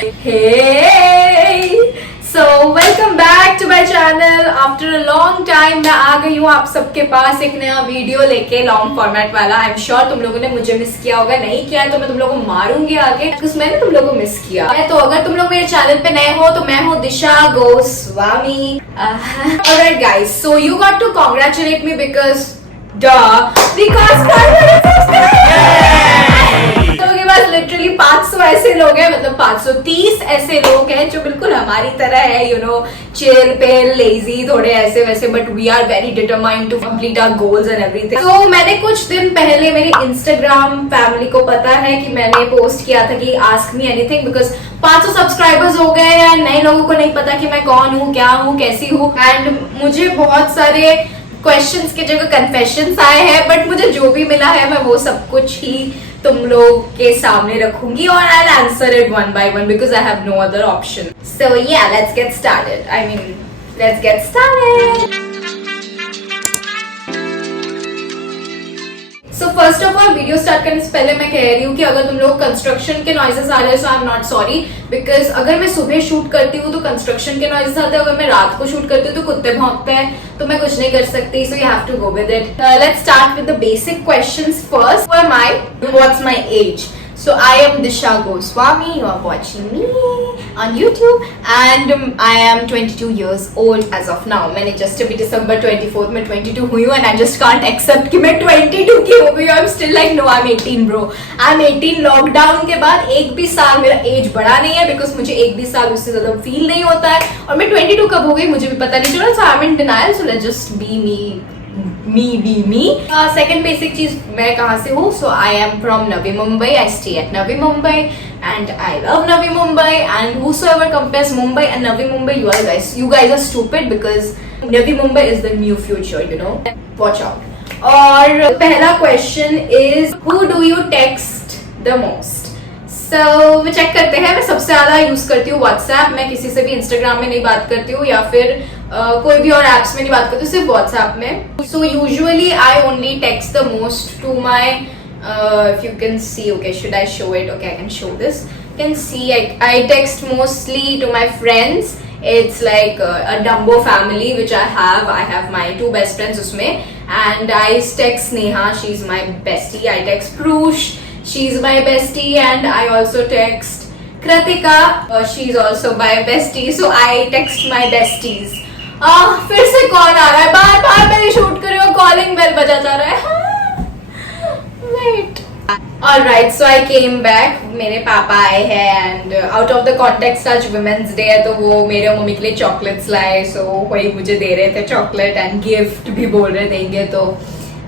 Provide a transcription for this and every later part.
Hey! So welcome back to my channel. After a long time मैं आ गई हूँ आप सबके पास एक नया वीडियो लेके लॉन्ग फॉर्मेट वाला. आई एम श्योर तुम लोगों ने मुझे मिस किया होगा. नहीं किया है तो मैं तुम लोगों को मारूंगी आगे क्योंकि मैंने तुम लोगों को मिस किया है. तो अगर तुम लोग मेरे चैनल पे नए हो तो मैं हूँ दिशा Goswami. Alright guys, so you got to congratulate me because के पास लिटरली 500 ऐसे लोग हैं, मतलब 530 ऐसे लोग हैं जो बिल्कुल हमारी तरह है, you know, chill pill lazy थोड़े ऐसे वैसे, but we are very determined to complete our goals and everything. तो मैंने कुछ दिन पहले मेरी इंस्टाग्राम फैमिली को पता है कि मैंने पोस्ट किया था कि ask me anything because 500 subscribers हो गए हैं. नए लोगों को नहीं पता कि मैं कौन हूँ, क्या हूँ, कैसी हूँ, एंड मुझे बहुत सारे क्वेश्चंस की जगह कन्फेशंस आए हैं, बट मुझे जो भी मिला है मैं वो सब कुछ ही तुम लोग के सामने रखूंगी और I will answer it one by one because I have no other option. So yeah let's get started. I mean let's get started. So first of all video start करने से पहले मैं कह रही हूँ कि अगर तुम लोग कंस्ट्रक्शन के नॉइजेस आ रहे हैं so I am not sorry because अगर मैं सुबह शूट करती हूँ तो कंस्ट्रक्शन के नॉइजेस आते हैं, अगर मैं रात को शूट करती हूँ तो कुत्ते भौंकते हैं, तो मैं कुछ नहीं कर सकती. So you have to go with it. Let's start with the basic questions first. Who am I? What's my age? So I am Disha Goswami. You are watching me on YouTube and I am 22 years old as of now. मैंने just अभी December 24th में 22 हुई हूँ and I just can't accept कि मैं 22 की हो गई हूँ. I'm still like no, I'm 18 bro. I'm 18. Lockdown के बाद एक भी साल मेरा एज बढ़ा नहीं है बिकॉज मुझे एक भी साल उससे ज्यादा फील नहीं होता है, और मैं 22 कब हो गई मुझे भी पता नहीं चला. So I'm in denial. So let's just be me. Second basic चीज मैं कहाँ से हूँ? So I am from Navi Mumbai. I stay at Navi Mumbai and I love Navi Mumbai. And whosoever compares Mumbai and Navi Mumbai, you guys are stupid because Navi Mumbai is the new future. You know, watch out. और पहला question is who do you text the most? So वो check करते हैं. मैं सबसे ज्यादा use करती हूँ व्हाट्सएप. मैं किसी से भी इंस्टाग्राम में नहीं बात करती हूँ या फिर कोई भी और एप्स में नहीं बात करती हूँ, सिर्फ व्हाट्सएप में. So usually I only text the most to my if you can see, okay, should I show it? Okay, I can show this. You can see I text mostly to my friends. It's like a Dumbo family which I have my two best friends usme, and I text Neha, she's my bestie. I text Prush, she's my bestie, and I also text Kratika, she's also my bestie. So I text my besties. फिर से call आ रहा है, बार बार मैंने shoot कर रही हूँ, calling bell बजा जा रहा है. वेट. ऑलराइट, सो आई केम बैक. मेरे पापा आए हैं and out of the context आज वुमेन्स डे है तो वो मेरे मम्मी के लिए चॉकलेट्स लाए. सो वही मुझे दे रहे थे चॉकलेट एंड गिफ्ट भी बोल रहे देंगे. तो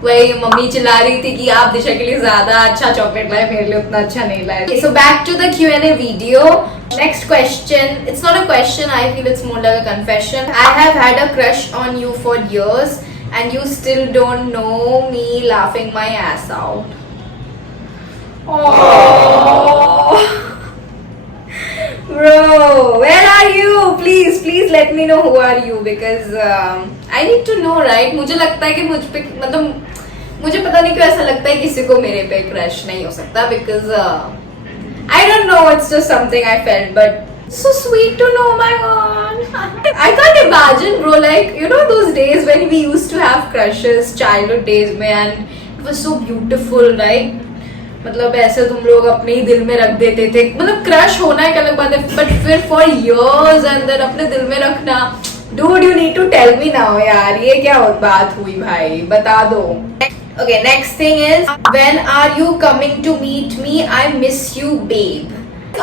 वही मम्मी चिल्ला रही थी कि आप दिशा के लिए ज्यादा अच्छा चॉकलेट लाए, मेरे लिए उतना अच्छा नहीं लाए. So back to the Q&A video. Next question. It's not a question. I feel it's more like a confession. I have had a crush on you for years, and you still don't know me. Laughing my ass out. Oh, bro, where are you? Please let me know who are you because I need to know, right? मुझे लगता है कि मुझ पे मतलब मुझे पता नहीं क्यों ऐसा लगता है किसी को मेरे पे क्रश नहीं हो सकता because I don't know, it's just something I felt, but so sweet to know, my God. I can't imagine, bro, like, you know those days when we used to have crushes, childhood days में, and it was so beautiful, right? मतलब ऐसे तुम लोग अपने ही दिल में रख देते थे. मतलब क्रश होना एक अलग बात है, बट फिर for years अंदर अपने दिल में रखना. Dude, you need to tell me now, यार, ये क्या बात हुई भाई, बता दो. Okay, next thing is when are you coming to meet me? I miss you, babe.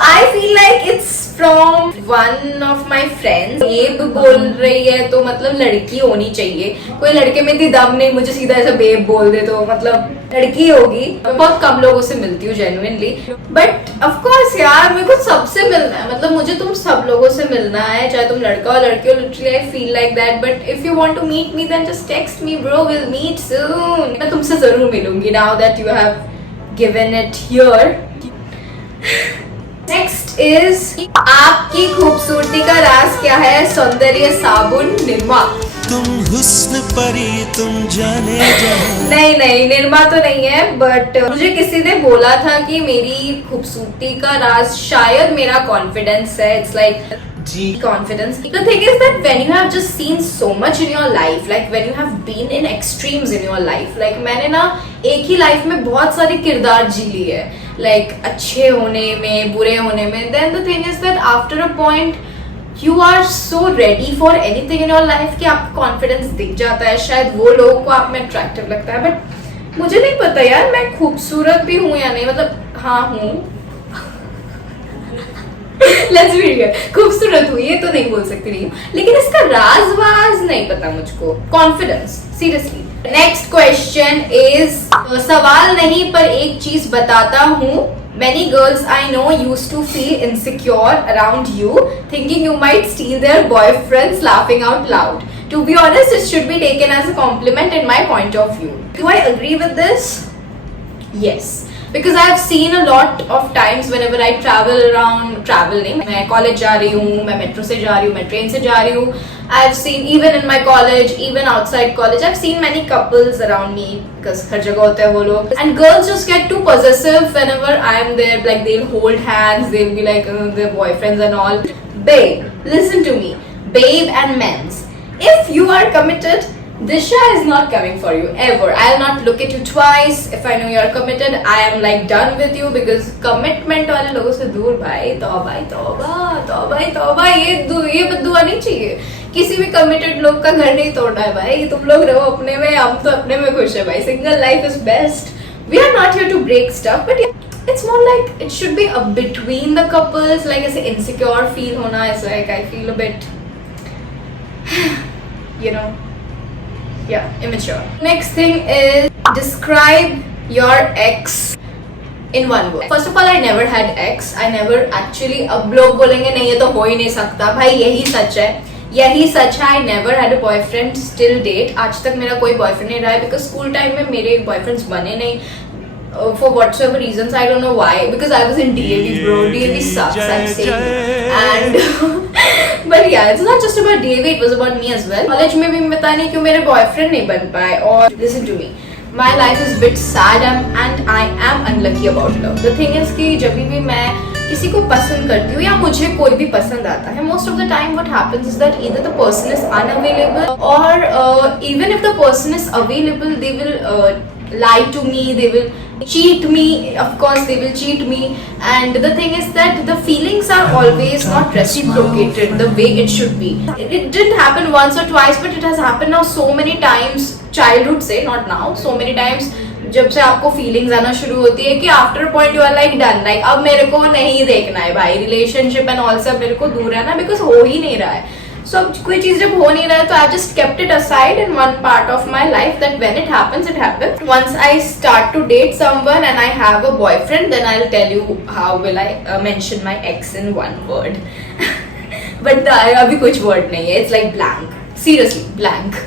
I feel like it's from one of my friends. Babe बोल रही है तो मतलब लड़की होनी चाहिए. कोई लड़के में इतनी दम नहीं मुझे सीधा ऐसा बेब बोल दे तो मतलब लड़की होगी. मैं बहुत कम लोगों से मिलती हूँ जेन्युइनली, बट ऑफ कोर्स यार मेरे को सबसे मिलना है. मतलब मुझे तुम सब लोगों से मिलना है, चाहे तुम लड़का हो लड़की हो. Literally I feel like that. But if you want to meet me then just text me bro, will meet soon. मैं तुमसे जरूर मिलूंगी now that you have given it here. Next is आपकी खूबसूरती का राज क्या है? सौंदर्य साबुन निरमा. तुम हुस्न परी तुम जाने जा। नहीं नहीं, निर्मा तो नहीं है, बट मुझे किसी ने बोला था कि मेरी खूबसूरती का राज शायद मेरा कॉन्फिडेंस है. It's like confidence. The thing is that when you have just seen so much in your life, like when you have been in extremes in your life, like मैंने ना एक ही लाइफ में बहुत सारे किरदार जी लिए है, like अच्छे होने में, बुरे होने में. Then the thing is that after a point you are so ready for anything in your life कि आपका confidence दिख जाता है. शायद वो लोगों को आप में attractive लगता है, but मुझे नहीं पता यार मैं खूबसूरत भी हूँ या नहीं. मतलब हाँ हूँ, लेट्स बी रियल, खूबसूरत हुई है तो नहीं बोल सकती नहीं, लेकिन इसका राज वाज नहीं पता मुझको. Confidence, seriously. Next question is, सवाल नहीं पर एक चीज बताता हूँ. Many girls I know used to feel insecure around you, thinking you might steal their boyfriends, laughing out loud. To be honest, it should be taken as a compliment in my point of view. Do I agree with this? Yes. Because I have seen a lot of times whenever I travel around, travel नहीं, मैं college जा रही हूँ, मैं metro से जा रही हूँ, मैं ट्रेन से जा रही हूँ. I have seen even in my college, even outside college, I've seen many couples around me because हर जगह होते हैं वो लोग. And girls just get too possessive whenever I am there. Like they'll hold hands, they'll be like their boyfriends and all. Babe, listen to me, babe and men's. If you are committed, Disha is not coming for you ever. I'll not look at you twice. If I know you're committed, I am like done with you because commitment वाले लोगों से दूर भाई. तौबा तौबा तौबा तौबा, ये दुआ नहीं चाहिए. किसी भी committed लोग का घर नहीं तोड़ना है भाई. तुम लोग रहो अपने में, हम तो अपने में खुश है भाई. Single life is best. We are not here to break stuff, but yeah, it's more like it should be a between the couples. Like ऐसे insecure feel होना, ऐसा like I feel a bit, you know. Yeah, immature. Next thing is, describe your ex in one word. First of all, I never had ex. I never actually. अब लोग बोलेंगे नहीं ये तो हो ही नहीं सकता. भाई यही सच है, यही सच है. I never had a boyfriend till date. आज तक मेरा कोई boyfriend नहीं रहा है because school time में मेरे boyfriends बने नहीं. For whatsoever reasons, I don't know why. Because I was in DAV, bro. DAV sucks, I'm saying. And but yeah, it's not just about DAV. It was about me as well. College में भी पता नहीं क्यों मेरे boyfriend नहीं बन पाए. और listen to me, my life is a bit sad and I am unlucky about love. The thing is कि जब भी मैं किसी को पसंद करती हूँ या मुझे कोई भी पसंद आता है, most of the time what happens is that either the person is unavailable or even if the person is available, they will lie to me, they will cheat me. Of course they will cheat me, and the thing is that the feelings are always not reciprocated the way it should be. It didn't happen once or twice, but it has happened now so many times. Childhood से, not now, so many times. जब से आपको feelings आना शुरू होती है कि after point you are like done, like अब मेरे को नहीं देखना है भाई रिलेशनशिप एंड ऑल, सब मेरे को दूर रहना बिकॉज हो ही नहीं रहा है. So कोई चीज जब हो नहीं रहा है तो I just kept it aside in one part of my life that when it happens, it happens. Once I start to date someone and I have a boyfriend, then I'll tell you how will I mention my ex in one word. But अभी कुछ word नहीं है. It's like blank. Seriously, blank.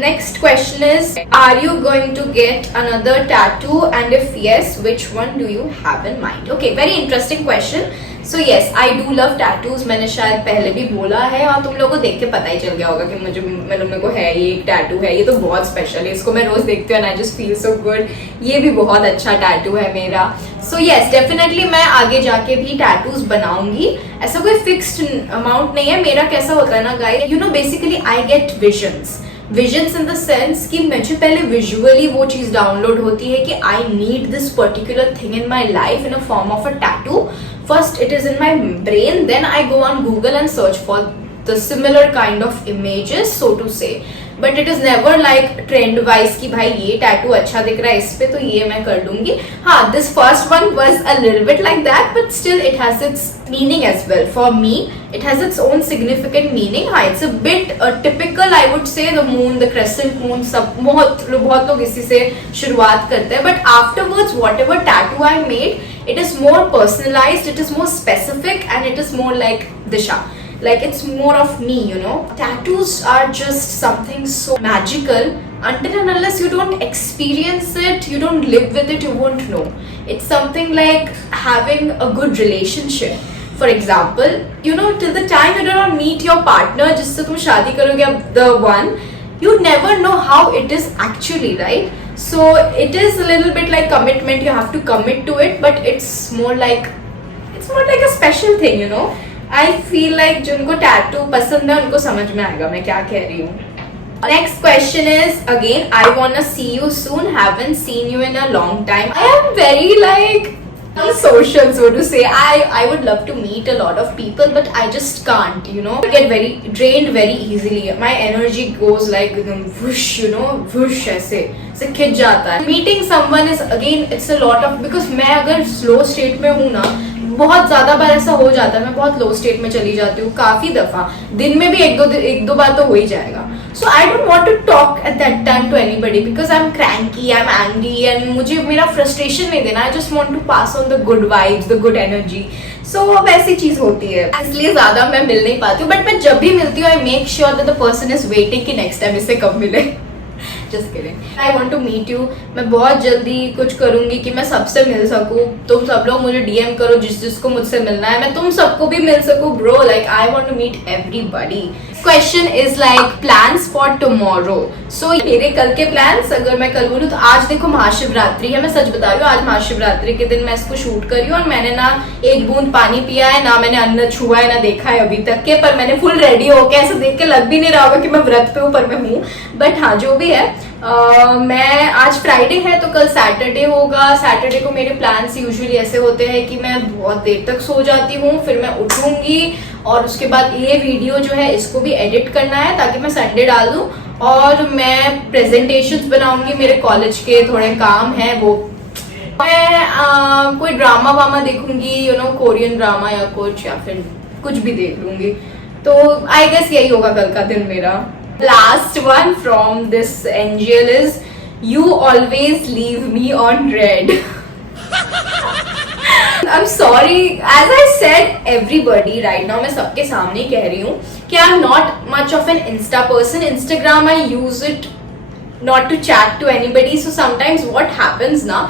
Next question is, are you going to get another tattoo, and if yes, which one do you have in mind? Okay, very interesting question. So yes, I do love tattoos. मैंने शायद पहले भी बोला है और तुम लोगों को देख के पता ही चल गया होगा कि मुझे मेरे को है ये एक टैटू है. ये तो बहुत स्पेशल है, इसको मैं रोज देखती हूँ and I just feel so good. ये भी बहुत अच्छा टैटू है मेरा. So yes, definitely मैं आगे जाके भी टैटूज बनाऊंगी. ऐसा कोई फिक्स्ड अमाउंट नहीं है. मेरा कैसा होता है ना guys, you know, basically I get visions in the sense कि मुझे पहले विजुअली वो चीज डाउनलोड होती है कि I need this particular thing in my life in a form of a tattoo. First it is in my brain, then I go on Google and search for the similar kind of images, so to say. But it is never like trend wise कि भाई ये tattoo अच्छा दिख रहा है इस पे तो ये मैं कर लूंगी. हाँ, this first one was a little bit like that, but still it has its meaning as well. For me, it has its own significant meaning. हाँ, it's a bit typical, I would say, the moon, the crescent moon, सब बहुत लोग इसी से शुरुआत करते हैं. But afterwards, whatever tattoo I made, it is more personalized, it is more specific, and it is more like Disha. Like it's more of me, you know. Tattoos are just something so magical. Until and unless you don't experience it, you don't live with it, you won't know. It's something like having a good relationship. For example you know till the time you do not meet your partner जिससे तुम शादी करोगे, the one, you never know how it is actually, right? So it is a little bit like commitment, you have to commit to it, but it's more like a special thing, you know. I feel like जिनको tattoo पसंद है उनको समझ में आएगा मैं क्या कह रही हूँ. Next question is again, I wanna see you soon, haven't seen you in a long time. I am very like social, so to say. I would love to meet a lot of people, but I just can't, you know. I get very drained very easily. My energy goes like whoosh, you know, whoosh ऐसे खिंच जाता है. Meeting someone is again, it's a lot of, because मैं अगर slow state में हूँ ना, बहुत ज्यादा बार ऐसा हो जाता है, मैं बहुत लो स्टेट में चली जाती हूँ काफी दफा, दिन में भी एक दो बार तो हो ही जाएगा. So I don't want to talk at that time to anybody because I am cranky, I am angry and मुझे मेरा फ्रस्ट्रेशन नहीं देना. I just want to pass on the good vibes, the good energy. So वैसी चीज होती है, इसलिए ज्यादा मैं मिल नहीं पाती हूँ. बट मैं जब भी मिलती हूँ I make sure that the person is waiting कि नेक्स्ट टाइम इससे कब मिले. Just kidding. I want to meet you. मैं बहुत जल्दी कुछ करूंगी कि मैं सबसे मिल सकूं. तुम सब लोग मुझे DM करो जिसको मुझसे मिलना है, मैं तुम सबको भी मिल सकूं bro. Like I want to meet everybody. Question is like plans for tomorrow. So मेरे कल के plans अगर मैं कल बोलूँ तो आज देखो महाशिवरात्रि है, मैं सच बता रही हूँ, आज महाशिवरात्रि के दिन मैं इसको शूट कर रही हूँ और मैंने ना एक बूंद पानी पिया है, ना मैंने अन्न छुआ है, ना देखा है अभी तक के, पर मैंने फुल रेडी होके ऐसे देख के लग भी नहीं रहा होगा कि मैं व्रत पे हूँ, पर मैं हूँ. बट हाँ जो भी है, मैं आज फ्राइडे है तो कल सैटरडे होगा. सैटरडे को मेरे प्लान्स यूजुअली ऐसे होते हैं कि मैं बहुत देर तक सो जाती हूँ, फिर मैं उठूंगी और उसके बाद ये वीडियो जो है इसको भी एडिट करना है ताकि मैं संडे डाल दूं, और मैं प्रेजेंटेशंस बनाऊंगी, मेरे कॉलेज के थोड़े काम हैं वो. मैं कोई ड्रामा वामा देखूंगी, यू नो कोरियन ड्रामा या कुछ, या फिर कुछ भी देख लूंगी. तो आई गेस यही होगा कल का दिन मेरा. Last one from this angel is you always leave me on red. I'm sorry, as I said everybody right now, मैं सबके सामने कह रही हूँ कि I'm not much of an Insta person. Instagram I use it not to chat to anybody. So sometimes what happens now,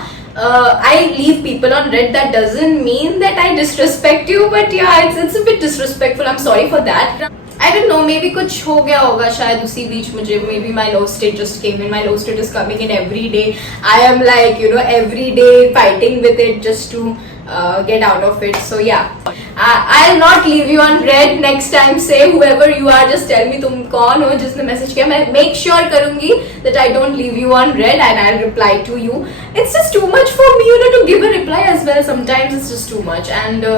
I leave people on red. That doesn't mean that I disrespect you, but yeah, it's a bit disrespectful. I'm sorry for that. I don't know, maybe कुछ हो गया होगा शायद उसी बीच मुझे. Maybe my low state just came in. My low state is coming in every day. I am like, you know, every day fighting with it just to get out of it. So yeah, I'll not leave you on red next time. Say whoever you are, just tell me तुम कौन हो जिसने message किया. मैं make sure करूंगी that I don't leave you on red and I'll reply to you. It's just too much for me, you know, to give a reply as well. Sometimes it's just too much. And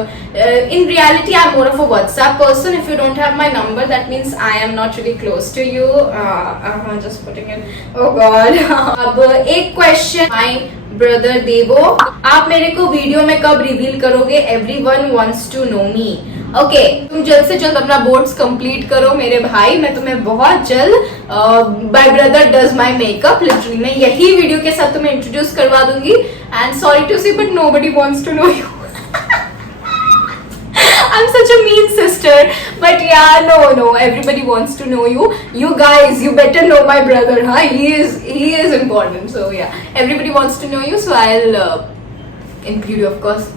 in reality, I'm more of a WhatsApp person. If you don't have my number, that means I am not really close to you. Just putting it. Oh God. अब एक question. My brother Devo, आप मेरे को video में कब reveal करोगे? Everyone wants to know me. Okay, तुम जल्द से जल्द अपना बोर्ड्स कंप्लीट करो मेरे भाई. मैं तुम्हें बहुत जल्द my brother does my makeup, literally मैं यही वीडियो के साथ तुम्हें इंट्रोड्यूस करवा दूंगी. And sorry to say but nobody wants to know you. I'm such a mean sister, but yeah, no, everybody wants to know you. You guys, you better know my brother, huh? He is important. So yeah, everybody wants to know you, so I'll include you, of course.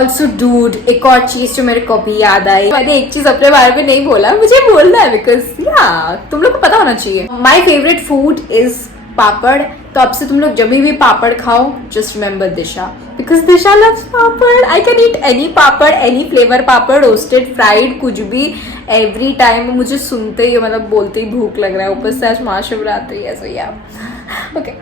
Also, dude, एक और चीज जो मेरे को भी याद आई. मैंने एक चीज अपने बारे में नहीं बोला, मुझे बोलना है बिकॉज या तुम लोग को पता होना चाहिए. माई फेवरेट फूड इज पापड़. तो अब से तुम लोग जब भी पापड़ खाओ, just remember Disha, because Disha loves papad. I can eat any papad, any flavour papad, roasted, fried, कुछ भी, एवरी टाइम. मुझे सुनते ही मतलब बोलते ही भूख लग रहा है. ऊपर से आज महाशिवरात्रि है. सो या ओके.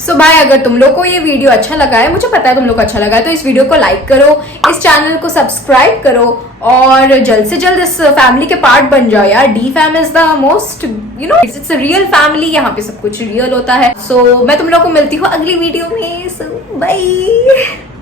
सो भाई, अगर तुम लोग को ये वीडियो अच्छा लगा है, मुझे पता है तुम लोग को अच्छा लगा है, तो इस वीडियो को लाइक करो, इस चैनल को सब्सक्राइब करो और जल्द से जल्द इस फैमिली के पार्ट बन जाओ यार. D fam is the most, you know, it's a real family. यहाँ पे सब कुछ रियल होता है. सो मैं तुम लोग को मिलती हूँ अगली वीडियो में. सो बाय.